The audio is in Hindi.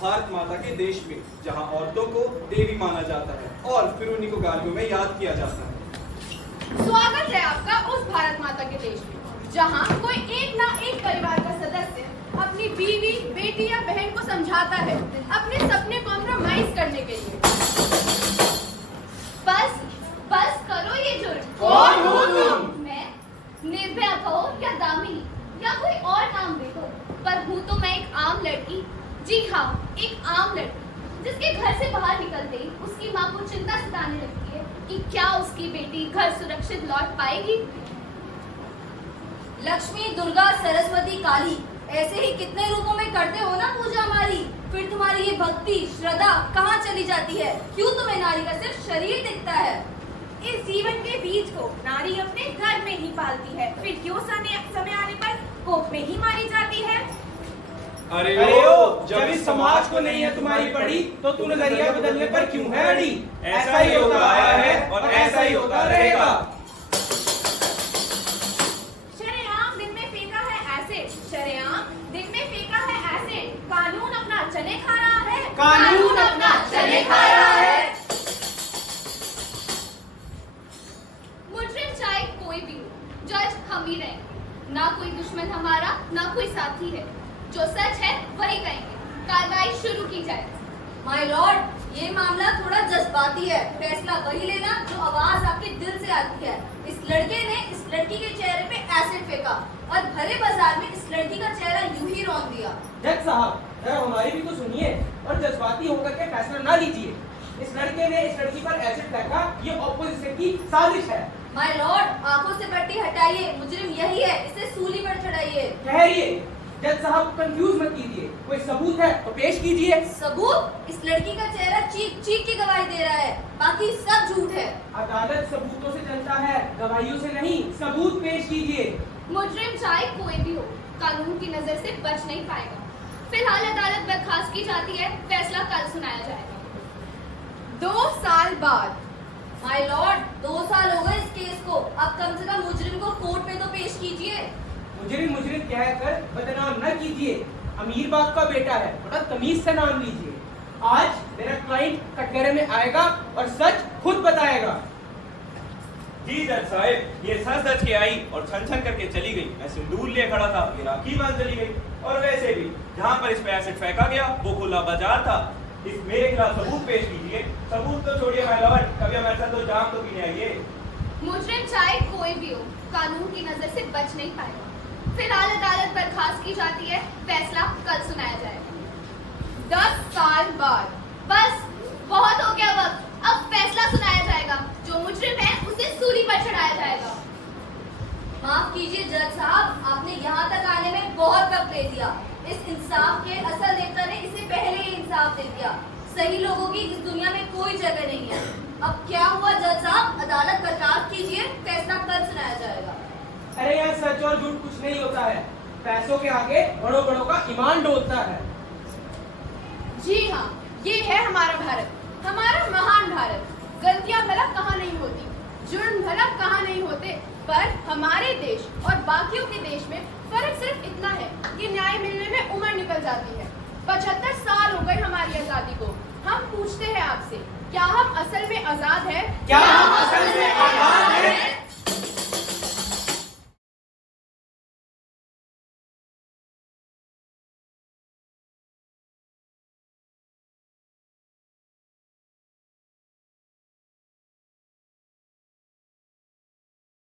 भारत माता के देश में, जहां औरतों को देवी माना जाता है और फिर उन्हीं को गालियों में याद किया जाता है। स्वागत है आपका उस भारत माता के देश में, जहां कोई एक ना एक परिवार का सदस्य अपनी बीवी, बेटी या बहन को समझाता है अपने सपने कॉम्प्रोमाइज करने के लिए। बस करो ये जुर्म। कौन हो तुम? मैं निर्भया कहो या दामिनी या कोई और नाम दे दो, पर हूँ तो मैं एक आम लड़की। जी हाँ, एक आम लड़की जिसके घर से बाहर निकलते ही उसकी माँ को चिंता सताने लगती है कि क्या उसकी बेटी घर सुरक्षित लौट पाएगी। लक्ष्मी, दुर्गा, सरस्वती, काली, ऐसे ही कितने रूपों में करते हो ना पूजा हमारी। फिर तुम्हारी ये भक्ति श्रद्धा कहाँ चली जाती है? क्यों तुम्हें नारी का सिर्फ शरीर दिखता है? इस जीवन के बीज को नारी अपने घर में ही पालती है, फिर क्यों समय आने पर कोप में ही मारी जाती है। अरे ओ, जब इस समाज को नहीं है तुम्हारी पड़ी, तो तू नजरिया बदलने पर क्यों है अड़ी? ऐसा ही होता आया है और ऐसा ही होता रहेगा। शरेआम दिन में फेंका है एसिड, शरेआम दिन में फेंका है एसिड। कानून अपना चने खा रहा है, कानून अपना चने खा रहा है। मुजरिम चाहे कोई भी हो, जज हम ही रहेंगे। ना कोई दुश्मन हमारा, ना कोई साथी है। जो सच है वही कहेंगे। कार्रवाई शुरू की जाए। माय लॉर्ड, ये मामला थोड़ा जज्बाती है। फैसला वही लेना जो आवाज आपके दिल से आती है। इस लड़के ने इस लड़की के चेहरे पे एसिड फेंका और भरे बाजार में इस लड़की का चेहरा यूं ही रौंद दिया। जज साहब, जरा हमारी भी तो सुनिए और जज्बाती होकर के फैसला ना लीजिए। इस लड़के ने इस लड़की पर एसिड फेंका, ये ऑपोजिशन की साजिश है। माय लॉर्ड, आंखों से पट्टी हटाइए। मुजरिम यही है, इसे सूली पर चढ़ाइए। ठहरिए, जज साहब कंफ्यूज मत कीजिए। कोई सबूत है तो पेश कीजिए। सबूत? इस लड़की का चेहरा चीख चीख के गवाही दे रहा है, बाकी सब झूठ है। अदालत सबूतों से चलता है, गवाहियों से नहीं। सबूत पेश कीजिए। मुजरिम चाहे कोई भी हो, कानून की नजर से बच नहीं पाएगा। फिलहाल अदालत बर्खास्त की जाती है। फैसला कल सुनाया जाएगा। 2 साल बाद। माय लॉर्ड, 2 साल हो गए इस केस को। अब कम से कम मुजरिम को कोर्ट में तो पेश कीजिए। मुजरिम मुजरिम कहकर बदनाम न कीजिए। अमीर बाप का बेटा है, थोड़ा तमीज से नाम लीजिए। आज मेरा क्लाइंट कटघरे में आएगा और सच खुद बताएगा। जी जज साहब, ये सच के आई और छन छन करके चली गई। मैं सिंदूर लिए खड़ा था, ये राखी बांध चली गई। और वैसे भी जहाँ पर इस पे एसिड फेंका गया वो खुला बाजार था। इस मेरे खिलाफ सबूत पेश कीजिए। सबूत तो छोड़िए माय लॉर्ड, कभी हमारे साथ तो जाम तो पीने आइए। मुजरिम चाहे कोई भी हो, कानून की नजर से बच नहीं पाएगा। फिलहाल अदालत बर्खास्त की जाती है। फैसला कल सुनाया जाएगा। 10 साल बाद। बस बहुत हो गया वक्त, अब फैसला सुनाया जाएगा। जो मुजरिम है उसे सूली पर चढ़ाया जाएगा। माफ कीजिए जज साहब, आपने यहाँ तक आने में बहुत वक्त ले दिया। इस इंसाफ के असल नेता ने इसे पहले ही इंसाफ दे दिया। सही लोगों की इस दुनिया में कोई जगह नहीं है। अब क्या हुआ जज साहब? अदालत बर्खास्त कीजिए, फैसला कल सुनाया जाएगा। अरे यार, सच और झूठ कुछ नहीं होता है। पैसों के आगे बड़ों बड़ों का ईमान डोलता है। जी हाँ, ये है हमारा भारत, हमारा महान भारत। गलतियां भला कहाँ नहीं होती, जुर्म भला कहाँ नहीं होते, पर हमारे देश और बाकियों के देश में फर्क सिर्फ इतना है कि न्याय मिलने में उम्र निकल जाती है। 75 साल हो गए हमारी आजादी को। हम पूछते हैं आपसे, क्या हम असल में आजाद हैं? क्या हम